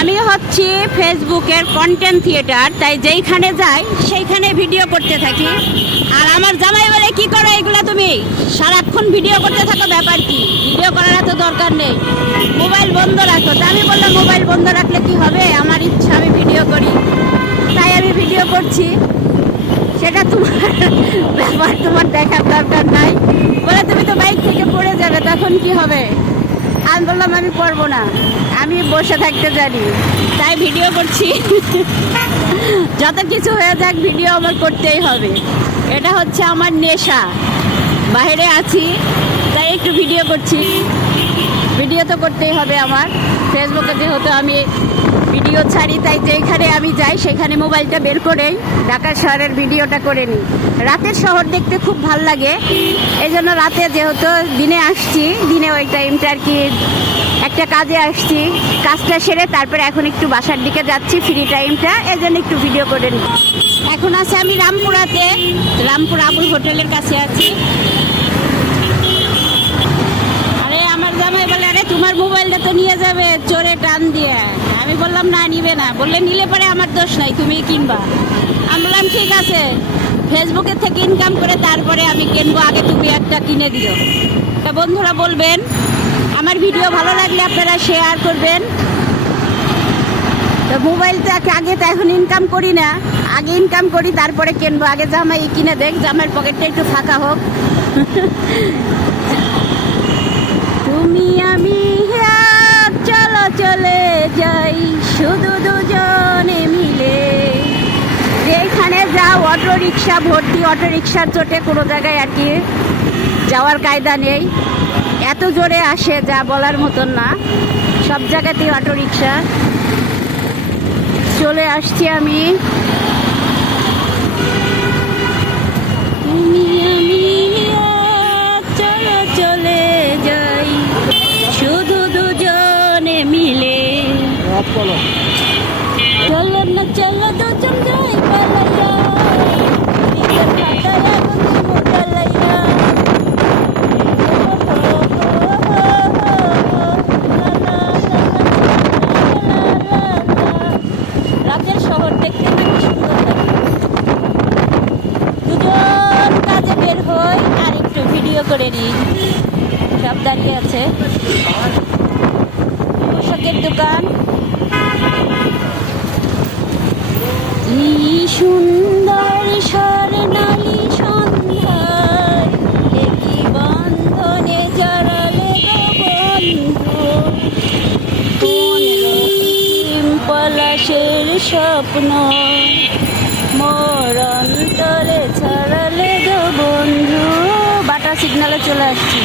আমি হচ্ছি ফেসবুকের কন্টেন্ট থিয়েটার তাই যেইখানে যাই, সেইখানে ভিডিও করতে থাকি। আর আমার জামাই বলে, কি করো এগুলো তুমি? সারাক্ষণ ভিডিও করতে থাকো, ব্যাপার কি? ভিডিও করার এত দরকার নেই। মোবাইল বন্ধ রাখো। তা আমি বললাম মোবাইল বন্ধ রাখলে কি হবে? আমার ইচ্ছা, আমি ভিডিও করি। তাই আমি ভিডিও করছি। সেটা তোমার ব্যাপার, তোমার দেখার দরকার নাই। বলে, তুমি তো বাইক থেকে পড়ে যাবে, তখন কি হবে? আমি বললাম, আমি করব না। আমি বসে থাকতে জানি। তাই ভিডিও করছি। যত কিছু হয়ে যাক, ভিডিও আমার করতেই হবে। এটা হচ্ছে আমার নেশা। বাইরে আছি, তাই একটু ভিডিও করছি। ভিডিও তো করতেই হবে আমার। ফেসবুকে যেহেতু আমি ভিডিও ছাড়ি, তাই যেখানে আমি যাই, সেখানে মোবাইলটা বের করেই ঢাকা শহরের ভিডিওটা করে নিই। রাতের শহর দেখতে খুব ভালো লাগে। এই জন্য রাতে যেহেতু দিনে আসছি, দিনে ওই টাইমটা আর কি একটা কাজে আসছি। কাজটা সেরে তারপরে এখন একটু বাসার দিকে যাচ্ছি ফ্রি টাইমটা এই জন্য একটু ভিডিও করে নিই। এখন আছে আমি রামপুরাতে। রামপুর আবুল হোটেলের কাছে আছি আরে আমার জামাই তোমার মোবাইলটা তো নিয়ে যাবে চোরে টান দিয়ে। আমি বললাম, না, নিবে না। বললে, নিলে পরে আমার দোষ নাই, তুমি কিনবা। আমি বললাম, ঠিক আছে। ফেসবুকের থেকে ইনকাম করে তারপরে আমি কিনবো, আগে তুমি একটা কিনে দিও। তা বন্ধুরা বলবেন, আমার ভিডিও ভালো লাগলে আপনারা শেয়ার করবেন। তো মোবাইলটা আগে তো এখন ইনকাম করি না। আগে ইনকাম করি, তারপরে কিনবো। আগে জামাই কিনে দেখ, জামাইয়ের পকেটটা একটু ফাঁকা হোক তুমি আমি হাত চলো চলে যাই শুধু দুজনে মিলে। যেখানে যা অটো রিক্সা ভর্তি অটো রিক্সার চোটে কোনো জায়গায় আর কি যাওয়ার কায়দা নেই। এত জোরে আসে যা বলার মতন না। সব জায়গাতেই অটো রিক্সা চলে আসছি আমি। চলো না, চলো দুজন যাই বের হই আর একটু ভিডিও করে নিই। সব দাঁড়িয়ে আছে। পোশাকের দোকান কি সুন্দর স্বর্ণালী সন্ধ্যায়। একই বন্ধনে জড়ালে পলাশের স্বপ্ন। মোর অন্তরে ছড়ালে গো বন্ধু। বাটা সিগনালে চলে আসছি।